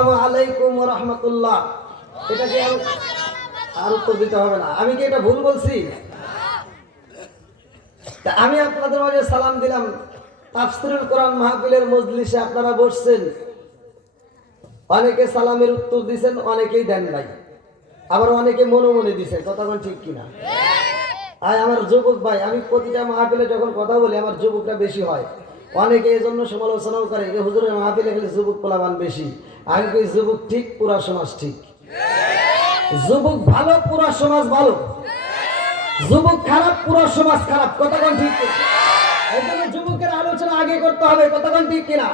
আলাইকুম রহমতুল্লাহ। এটাকে আর উত্তর দিতে হবে না। আমি কি এটা ভুল বলছি? আমি আপনাদের মাঝে সালাম দিলাম। তাফসীরুল কোরআন মাহফিলের মজলিসে আপনারা বসছেন, অনেকে সালামের উত্তর দিয়েছেন, অনেকেই দেন নাই, আবার অনেকে মনে মনে দিয়েছেন। কথা বলেন ঠিক কিনা? আর আমার যুবক ভাই, আমি প্রতিটা মাহফিলে যখন কথা বলি আমার যুবকরা বেশি হয়। অনেকে এই জন্য সমালোচনাও করে যে হুজুরের মাহফিলে গেলে যুবক পোলাবান বেশি। আমি কই যুবক ঠিক, পুরা সমাজ ঠিক। যুবক ভালো, পুরা সমাজ ভালো। যুবক খারাপ, পুরা সমাজ খারাপ। কথা কোন ঠিক? এই জন্য যুবকের আলোচনা আগে করতে হবে। কথা কোন ঠিক কিনা?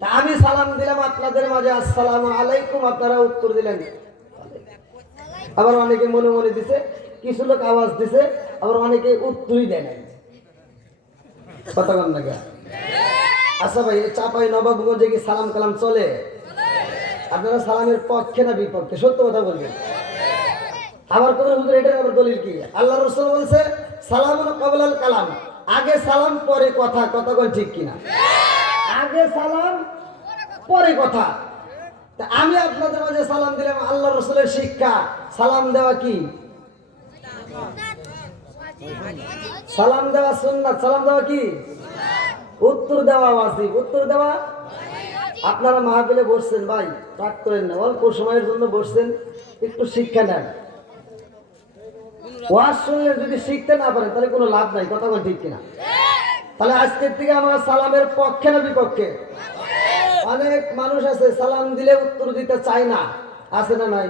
তা আমি সালাম দিলাম আপনাদের মাঝে, আসসালামু আলাইকুম, আপনারা উত্তর দিলেন। আবার অনেকে মনে মনে দিছে, কিছু লোক আওয়াজ দিছে, আবার অনেকে উত্তরই দেয় নাই। কথা বল না কেন? আচ্ছা ভাই, চাপাই নবাবগঞ্জে কি সালাম কালাম চলে? আপনারা সালামের পক্ষে না বিপক্ষে? সত্য কথা বলবেন। আবার কোন হুজুর এটার আবার দলিল কি? আল্লাহ রাসূল বলেছে সালামুন ক্বাবলাল কালাম, আগে সালাম পরে কথা। কথা বল ঠিক কিনা? আগে সালাম পরে কথা। তা আমি আপনাদের মাঝে সালাম দিলাম, আল্লাহ রাসূলের শিক্ষা। সালাম দেওয়া কি? সালাম দেওয়া সুন্নাত। সালাম দেওয়া কি? উত্তর দেওয়া ওয়াজিব। উত্তর দেওয়া। আপনারা মাহফিলে বসছেন ভাই, রাগ করেন না, অল্প সময়ের জন্য বসছেন, একটু শিক্ষা নেন। ওয়াজ শুনলে যদি শিখতে না পারেন তাহলে কোনো লাভ নাই। কথা বল ঠিক কিনা? তাহলে আজকের থেকে আমরা সালামের পক্ষে না বিপক্ষে? অনেক মানুষ আছে সালাম দিলে উত্তর দিতে চায় না, আছে না নাই?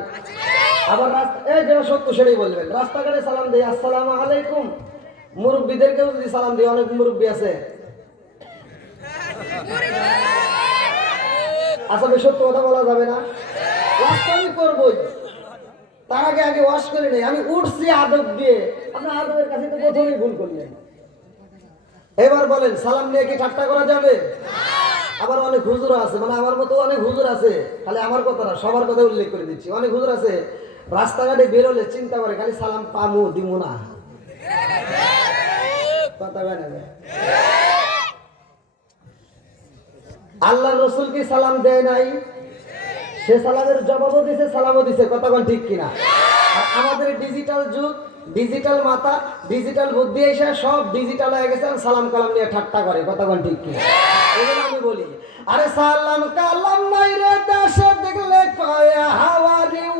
আবার এই যেটা সত্য সেটাই বলবেন। রাস্তাঘাটে সালাম দেয় আসসালামু আলাইকুম, মুরব্বীদেরকেও যদি সালাম দিই, অনেক মুরব্বী আছে। আসলে সত্য কথা বলা যাবে না। ওয়াজ আমি করবই, তার আগে আগে ওয়াজ করি নাই। আমি উঠছি আদব দিয়ে, আপনার আদবের কাছে তো প্রথমেই ভুল করলেন। এবার বলেন, সালাম নিয়ে কি ঠাট্টা করা যাবে? আবার অনেক হুজুর আছে, মানে আমার মতো অনেক হুজুর আছে, খালি আমার কথা না সবার কথা উল্লেখ করে দিচ্ছি। অনেক হুজুর আছে রাস্তাঘাটে বেরোলে চিন্তা করে খালি সালাম পামু দিমু না। কথা বলে না? আল্লাহর রাসূল কি সালাম দেয় নাই? সে সালামের জবাবও দিছে, সালামও দিছে। কথা বল ঠিক কিনা? আর আমাদের ডিজিটাল যুগ, ডিজিটাল মাথা, ডিজিটাল বুদ্ধি এসে সব ডিজিটাল হয়ে গেছে, সালাম কালাম নিয়ে ঠাট্টা করে। কথা বল ঠিক কিনা? এজন্য আমি বলি, আরে সালাম কালাম নাই রে দেশে দেখলে কয় হাউ আর ইউ,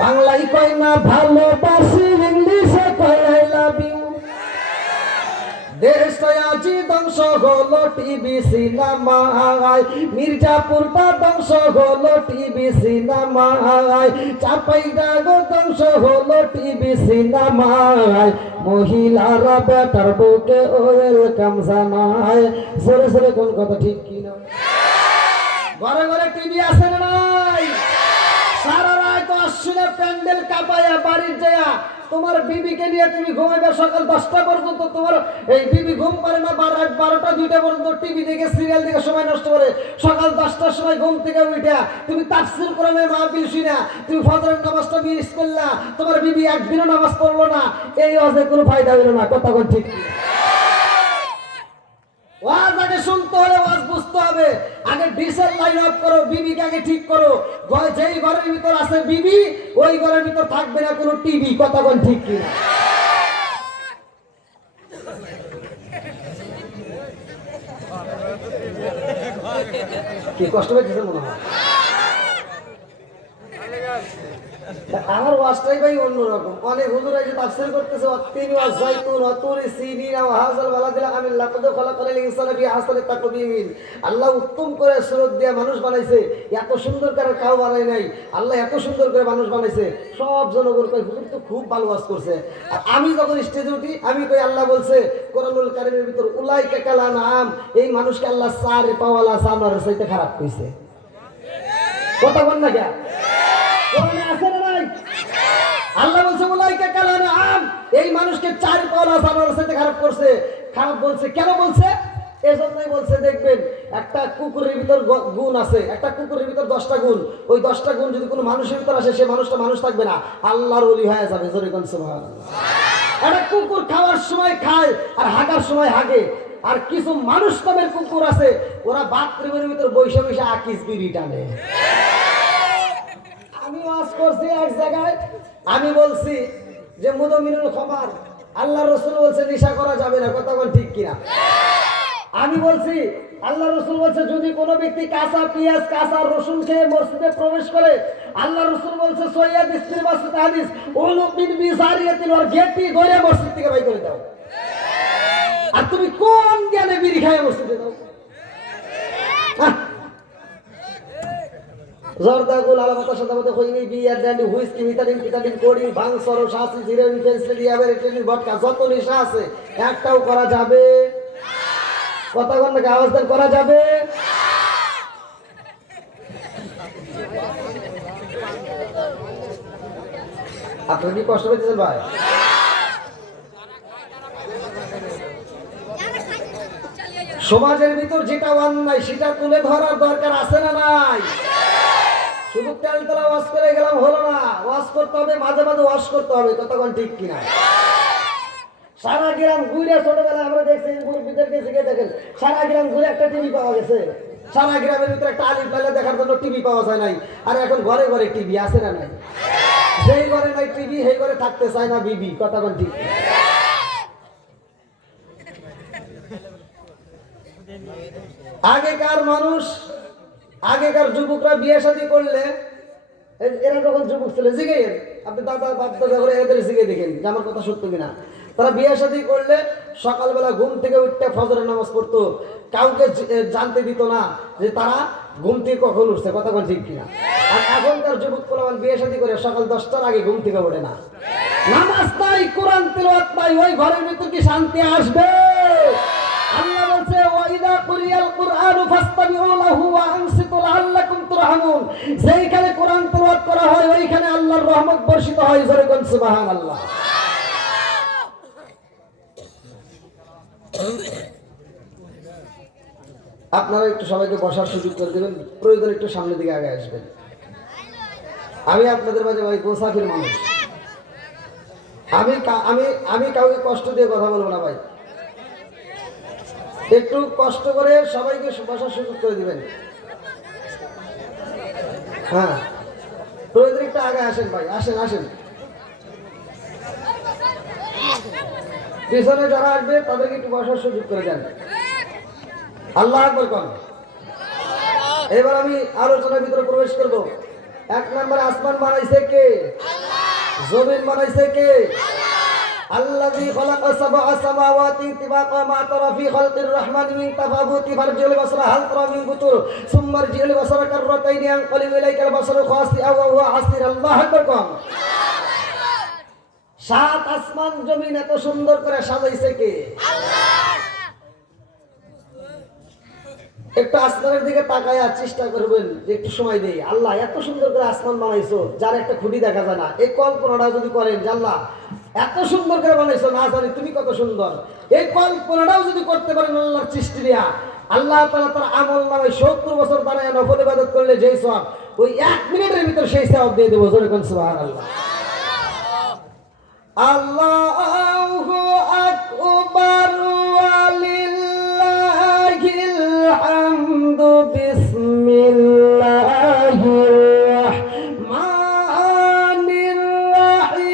বাংলায় কয় না ভালোবাসি, ইংলিশে কয় আই লাভ ইউ। দেশটা আজি ধ্বংস হলো টিভি সিনেমায়, মির্জাপুরটা ধ্বংস হলো টিভি সিনেমায়, চাপাইডাগো ধ্বংস হলো টিভি সিনেমায়, মহিলারা বেটার বুকে ওয়েলকাম জানায়। জোরে জোরে কোন কথা ঠিক কিনা? ঘরে ঘরে টিভি আছে না নাই? সারা রাত অশ্বিনে প্যান্ডেল কাঁপায়া বাড়ির যায়া তোমার বিবিকে নিয়ে তুমি ঘুমাইবে সকাল 10টা পর্যন্ত। তোমার এই বিবি ঘুম পারে না, রাত 12টা 2টা পর্যন্ত টিভি দেখে সিরিয়াল দেখে সময় নষ্ট করে। সকাল 10টার সময় ঘুম থেকে উঠা তুমি তাফসীর কোরআনের মাহফিল শুনা, তুমি ফজরের নামাজটা মিস করলা, তোমার বিবি একদিনও নামাজ পড়লো না। এই ওয়াজে কোনো ফায়দা হইল না। কথা কোন ঠিক? ওয়াজ আগে শুনতে হলে ওয়াজ বুঝতে হবে। আগে ডিসেল লাইন আপ করো, বিবিকে আগে ঠিক করো। যেই ঘরের ভিতর আছে বিবি, ওই ঘরের ভিতর থাকবে না কোনো টিভি। কথা কোন ঠিক কিনা? কি কষ্ট পাইতেছে মনে হয়? আমার ওয়াজটাই ভাই অন্যরকম। অনেক হুজুর এসে তাফসীর করতেছে, ওয়াতিন ওয়া যাইতুন ওয়া তুরি সিনিন ওয়া হাযাল বালাদিল আমিন লাকাদ খালাকাল ইনসানা ফি আহসানি তাকওয়িম। আল্লাহ উত্তম করে সুরত দিয়ে মানুষ বানাইছে, এত সুন্দর করে কাউ বানায় নাই। আল্লাহ এত সুন্দর করে মানুষ বানাইছে, সব জনগণ কয় হুজুর তো খুব ভালো ওয়াজ করছে। আর আমি যখন স্টেজে উঠি আমি কই আল্লাহ বলছে কোরআনুল কারীমের ভিতর উলাইকা কাল আনআম, এই মানুষকে আল্লাহ চার পাওয়ালা জানোয়ারের চাইতে খারাপ কইছে। কথা বল না কেন? কোরআনে আছে না নাই? আল্লাহ বলছে উলাইকা কাল আনআম, এই মানুষকে চার পাওয়ালা জানোয়ারের চাইতে খারাপ করছে। খারাপ বলছে কেন বলছে? এজন্যই বলছে, দেখবেন একটা কুকুরের ভিতর গুণ আছে, একটা কুকুরের ভিতর 10টা গুণ। ওই 10টা গুণ যদি কোনো মানুষের ভিতর আসে, সে মানুষটা মানুষ থাকবে না, আল্লাহর ওলি হয়ে যাবে। জোরে কোন সুবহানাল্লাহ। একটা কুকুর খাওয়ার সময় খায় আর হাগার সময় হাগে। আর কিছু মানুষ নামের কুকুর আছে, ওরা বাথরুমের ভিতর বৈশা বৈশা আকিস বিড়ি টানে। আমি ওয়াজ করছি এক জায়গায়, আমি বলছি যে মুদমিনুল খবর, আল্লাহ রসুল বলছে নেশা করা যাবে না, কথা বল ঠিক কিনা? আমি বলছি আল্লাহ রসুল বলছে যদি কোনো ব্যক্তি কাঁচা পেঁয়াজ কাঁচা রসুন খেয়ে মসজিদে প্রবেশ করে, আল্লাহ রসুল বলছে সৈয়দ ইসমির মসজিদ হাদিস উলুকিন বিজারিয়াতিন, ওর গেটটি ধরে মসজিদ থেকে বাইর করে দাও। আর তুমি কোন জ্ঞানে বিড়ি খায় মসজিদে দাও? জর্দাগুল আলামাতা সাদামাতে হইনি বিয়ার ড্যান্ডি হুইস্কি মিতালিন কিতালিন কোডিং ভাং সরো শাসি জিরেন পেন্সিল ডিয়াবের টেনিস ভটকা যত নেশা আছে একটাও করা যাবে? কথা বল নাকি আওয়াজ দেন, করা যাবে? আপনার কি কষ্ট পেয়েছেন ভাই? সমাজের ভিতর যেটা অন্যায় সেটা তুলে ধরার দরকার আছে না নাই? শুধু তেলতলা ওয়াশ করে গেলাম হলো না, ওয়াশ করতে হবে, মাঝে মাঝে ওয়াশ করতে হবে, ততক্ষণ ঠিক কিনা? সারা গ্রাম ঘুরে, ছোটবেলায় আমরা দেখছি মুরব্বীদেরকে শিখে দেখেন, সারা গ্রাম ঘুরে একটা টিভি পাওয়া গেছে। সারা গ্রামের ভিতরে একটা আলিফ লাইলা দেখার জন্য টিভি পাওয়া যায় নাই। আর এখন ঘরে ঘরে টিভি আছে না নাই? যেই ঘরে নাই টিভি সেই ঘরে থাকতে চায় না বিবি, কথা বল ঠিক? আগেকার মানুষ, আগেকার যুবকরা বিয়ে শাদী করলে, এরা যখন যুবক ছিল জিগে, আপনি দাদা বাপ দাদা করে এদের জিগে দেখেন যে আমার কথা সত্য কিনা। তারা বিয়ে শাদী করলে সকালবেলা ঘুম থেকে উঠতে ফজরের নামাজ পড়তো, কাউকে জানতে দিত না যে তারা ঘুম থেকে কখন উঠছে, কথা বল ঠিক কিনা? আর এখনকার যুবক পোলাপান বিয়ে শাদী করে সকাল 10টার আগে ঘুম থেকে ওঠে না, নামাজ নাই, কোরআন তেলাওয়াত নাই, ওই ঘরের ভিতর কি শান্তি আসবে? আল্লাহ বলছে ওয়াইদা কুরিয়াল কুরআনু ফাসতামিউ লাহু ওয়া আনসিতু লাআল্লাকুম তুরহামুন, যেইখানে কোরআন তেলাওয়াত করা হয় ওইখানে আল্লাহর রহমত বর্ষিত হয়। জোরে কোন সুবহানাল্লাহ। আপনারা একটু সবাইকে বসার সুযোগ করে দেবেন, প্রয়োজন একটু সামনের দিকে আগে আসবেন। আমি আপনাদের মাঝে ভাই মুসাফির মানুষ, আমি কাউকে কষ্ট দিয়ে কথা বলবো না ভাই, একটু কষ্ট করে সবাইকে বসার সুযোগ করে দিবেন। হ্যাঁ, প্রয়োজন একটু আগে আসেন ভাই, আসেন আসেন। পিছনে যারা আসবে তাদেরকে একটু বসার সুযোগ করে দেন। আল্লাহ আকবার কোন। এবার আমি আলোচনার ভিতরে প্রবেশ করব। এক নম্বরে আসমান বানাইছে কে? জমিন বানাইছে কে? আল্লাযী খালাকা সাবআ সামাওয়াতি তিবাকা মা তারা ফি খালকির রহমানি মিন তাফাবুতি ফারজিল বাসরা হাল তারা মিন বুতুর সুম্মা রজিল বাসরা কাররাতাইনি আনকালিব ইলাইকাল বাসরু খাসিআ ওয়া হুয়া আসির। আল্লাহু আকবার কোন। সাত আসমান জমিন এত সুন্দর করে সাজাইছে কে? আল্লাহ। একটু আসমানের দিকে তাকায়া চেষ্টা করবেন যে একটু সময় দেই, আল্লাহ এত সুন্দর করে আসমান বানাইছো যার একটা খুঁটি দেখা যায় না, এই কল্পনাটা যদি করেন যে আল্লাহ এত সুন্দর করে বানাইছো, না জানি তুমি কত সুন্দর, এই কল্পনাটাও যদি করতে পারেন আল্লাহর সৃষ্টি দিয়া, আল্লাহ তাআলা তার আমল নামে 70 বছর দাঁড়ায় নফল ইবাদত করলে যেই সওয়াব, ওই 1 মিনিটের ভিতর সেই সওয়াব দিয়ে দেব। জোরে কোন সুবহানাল্লাহ। আল্লাহু আকবার ওয়ালিল্লাহিল হামদু। বিসমিল্লাহির রাহমানির রাহিম।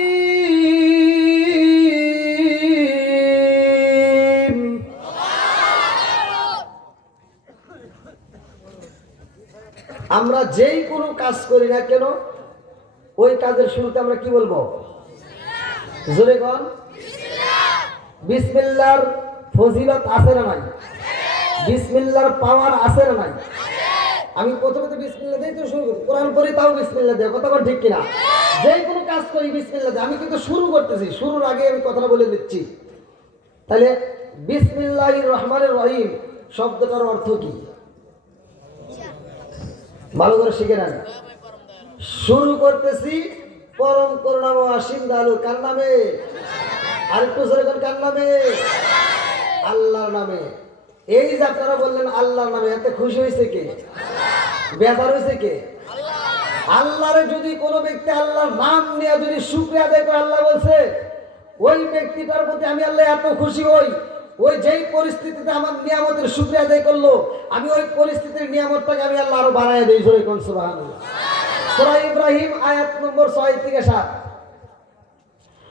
আমরা যেই কোনো কাজ করি না কেন ওই কাজের শুরুতে আমরা কি বলবো? জোরে কোন বিসমিল্লাহ। বিসমিল্লাহর ফজিলত আছে না নাই? বিসমিল্লাহর পাওয়ার আছে না নাই? আমি প্রথমে তো বিসমিল্লাহ দিয়ে তো শুরু করি, কোরআন পড়ি তাও বিসমিল্লাহ দিয়ে, কথা বল ঠিক কিনা? যেই কোনো কাজ করি বিসমিল্লাহ দিয়ে। আমি কিন্তু শুরু করতেছি, শুরুর আগে আমি কথাটা বলে দিচ্ছি। তাহলে বিসমিল্লাহির রহমানির রহিম শব্দটার অর্থ কি ভালো করে শিখে নেন। শুরু করতেছি পরম করুণাময় অসীম দয়ালু কার নামে? আরেকটু জোরে কোন কার নামে? আল্লাহর নামে। এই যে আপনারা বললেন আল্লাহর নামে, এতে খুশি হয়েছে কে? বেজার হয়েছে কে? আল্লাহরে যদি কোনো ব্যক্তি আল্লাহর নাম নিয়ে যদি শুকরিয়া আদায় করে, আল্লাহ বলছে ওই ব্যক্তিটার প্রতি আমি আল্লাহ এত খুশি হই, ওই যেই পরিস্থিতিতে আমার নিয়ামতের শুকরিয়া আদায় করলো, আমি ওই পরিস্থিতির নিয়ামতটাকে আমি আল্লাহ আরো বাড়ায় দিই। জোরে কোন সুবহানাল্লাহ। সূরা ইব্রাহিম আয়াত নম্বর 6 থেকে 7।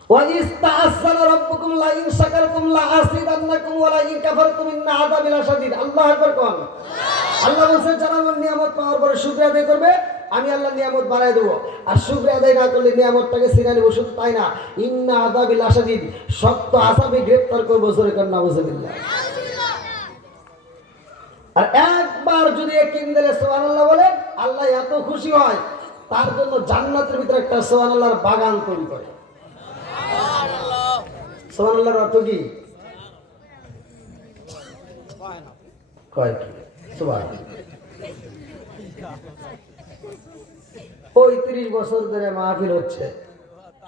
ওয়া ইস্তাআযানা রাব্বুকুম লা ইন শাকারতুম লা আযীদান্নাকুম ওয়া লা ইন কাফারতুম ইন্না আযাবি লাশাদীদ। আল্লাহু আকবার কোন। আল্লাহ বলেন যারা আমার নিয়ামত পাওয়ার পরে শুকরিয়া আদায় করবে, আমি আল্লাহ নিয়ামত বাড়ায় দেবো। আর শুকরিয়া আদায় না করলে নিয়ামতটাকে ছিনিয়ে নেব। শুধু তাই না, ইন্না আযাবি লাশাদীদ, শক্ত আযাবে গ্রেফতার করব। জোরে কোন নাউযুবিল্লাহ। আর একবার যদি কিনদেলে সুবহানাল্লাহ বলে, আল্লাহ এত খুশি হয় তার জন্য জান্নাতের ভিতরে একটা সুবহানাল্লাহর বাগান তৈরি করে। সুবহানাল্লাহর অর্থ কি? কয় কি? সুবহানাল্লাহ। 35 বছর ধরে মাহফিল হচ্ছে,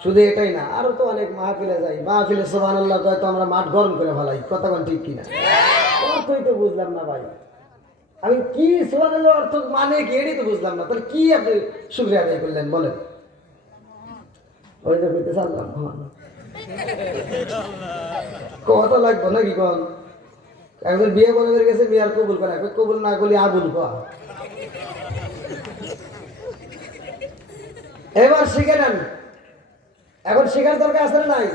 শুধু এটাই না, আরো তো অনেক মাহফিলে যাই। মাহফিলে সুবহানাল্লাহ কয় তো আমরা মাঠ গরম করে ফেলাই। কথা কোন ঠিক কিনা? অর্থই তো বুঝলাম না ভাই। আমি কি সুবহানাল্লাহ অর্থ মানে কি এটাই তো বুঝলাম না। তাহলে কি আপনি শুকরিয়া আদায় করলেন বলেন? ওই যে কইতে চাইলাম কথা লাগবে নাকি কোন? একজন বিয়ে করে গেছে, বিয়ার কবুল করে, কবুল না করলে আবুল কয়। এবার শিখে নেন। এখন শেখার দরকার আছে না নাই?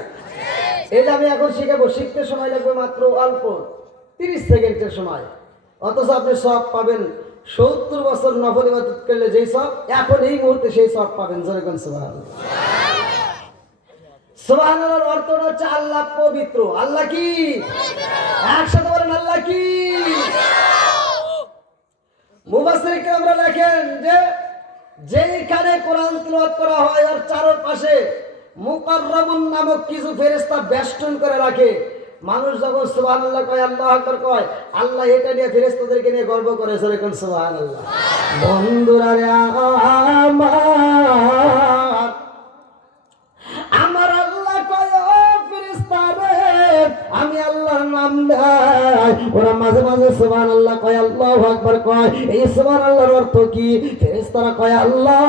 এই যে আমি এখন শিখাবো, শিখতে সময় লাগবে মাত্র অল্প 30 সেকেন্ডের সময়, অথচ আপনি সব পাবেন 70 বছর নফল ইবাদত করলে যেই সব, এখন এই মুহূর্তে সেই সব পাবেন। জোরে কোন সুবহানাল্লাহ। সুবহানাল্লাহর অর্থটা হচ্ছে আল্লাহ পবিত্র। আল্লাহ কি? একসাথে বলেন, আল্লাহ কি? মুফাসসির কেরামরা লেখেন যে যেইখানে কোরআন তিলাওয়াত করা হয় আর চারপাশে মুকাররামুন নামক কিছু ফেরেশতা বেষ্টন করে রাখে, মানুষ যখন সুবহানাল্লাহ কয়, আল্লাহু আকবার কয়, আল্লাহ এটা নিয়ে ফেরেশতাদেরকে নিয়ে গর্ব করে। জোরে কোন সুবহানাল্লাহ। বন্ধুরা রে আমার আল্লাহ কয়, ও ফেরেশতারে আমি আল্লাহর নাম দেয়, ওরা মাঝে মাঝে সুবহানাল্লাহ কয়, আল্লাহু আকবার কয়। এই সুবহানাল্লাহর অর্থ কি? ফেরেশতারা কয়, আল্লাহ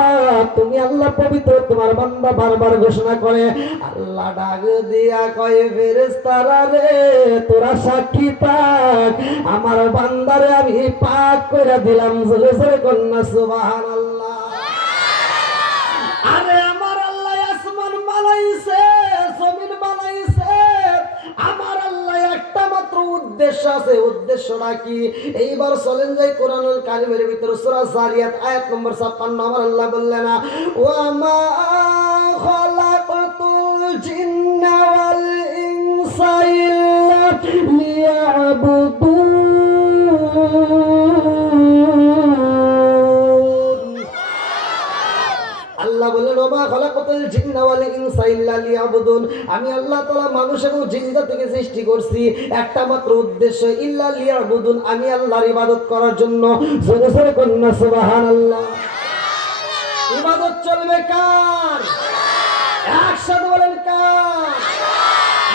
তুমি আল্লাহ পবিত্র, তোমার বান্দা বারবার ঘোষণা করে। আল্লাহ ডাক দিয়া কয়, ফেরেশতারা রে তোরা সাক্ষী থাক, আমার বান্দারে আমি পাক করে দিলাম। জোরে জোরে কন্যা সুবহানাল্লাহ। আরে আমার আল্লাহ আসমান বানাইছে, জমিন বানাইছে, আমার আল্লাহ একটা মাত্র উদ্দেশ্য আছে। উদ্দেশ্যটা কি? এইবার চলেন যাই কোরআনুল কারীমের ভিতরে সূরা জারিয়াত আয়াত নম্বর 56। আমার আল্লাহ বললেন না, ওয়া মা খালাকাতুল জিন্না ওয়াল ইনসা ইল্লা লিয়াবুদুন। আল্লাহ বললেন, ওমা খালাকাতুল জিন্না ওয়াল ইনসা ইল্লা লিয়াবুদুন, আমি আল্লাহ তাআলা মানুষ এবং জিন জাতিকে সৃষ্টি করছি একটা মাত্র উদ্দেশ্য, ইল্লা লিয়াবুদুন, আমি আল্লাহর ইবাদত করার জন্য। জোরে জোরে কন্যা সুবহানাল্লাহ। ইবাদত চলবে কার? একসাথে বলেন কার?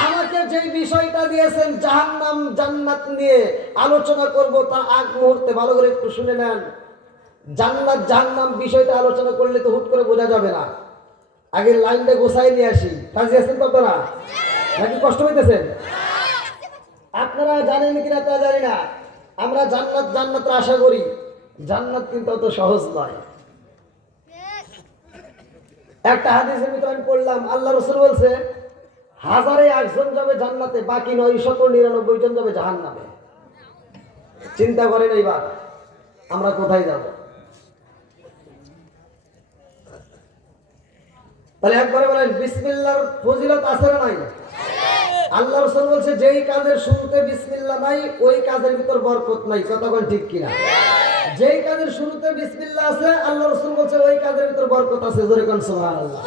আমাকে যে বিষয়টা দিয়েছেন জাহান্নাম জান্নাত নিয়ে আলোচনা করব, তার আগ মুহূর্তে ভালো করে একটু শুনে নেন। জান্নাত জাহান্নাম বিষয়টা আলোচনা করলে তো হুট করে বোঝা যাবে না। আগে লাইনটা গোছাই নিয়ে আসি। রাজি আছেন তো আপনারা? নাকি কষ্ট হইতেছেন? আপনারা জানেন কিনা তা জানি না, আমরা জান্নাতের আশা করি। জান্নাত কিন্তু অত সহজ নয়। একটা হাদিসের ভিতরে আমি পড়লাম, আল্লাহ রাসূল বলছে 1001 জন যাবে জান্নাতে, বাকি 999 জন যাবে জাহান্নামে। চিন্তা করেন এইবার আমরা কোথায় যাব? তাহলে একবারে বলেন, বিসমিল্লাহর ফজিলত আছে না নাই? আল্লাহ রাসূল বলছে যেই কাজের শুরুতে বিসমিল্লাহ নাই ওই কাজের ভিতর বরকত নাই। কথা বলেন ঠিক কিনা? যেই কাজের শুরুতে বিসমিল্লাহ আছে আল্লাহ রাসূল বলছে ওই কাজের ভিতর বরকত আছে। জোরে কোন সুবহানাল্লাহ।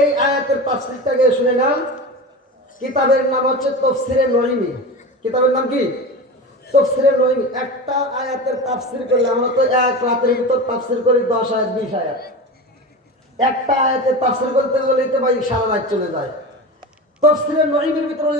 এই আয়াতের তাফসীরটাকে শুনে নাও। কিতাবের নাম হচ্ছে তাফসীরে নঈমি। কিতাবের নাম কি? তাফসীরে নঈমি। একটা আয়াতের তাফসীর করলে আমরা তো এক রাতের ভিতর তাফসীর করি 10 আয়াত 20 আয়াত। একটা আয়াতের তাফসীর করতে গেলে তো ভাই সারা রাত চলে যায়। তাফসীরে নঈমির ভিতরে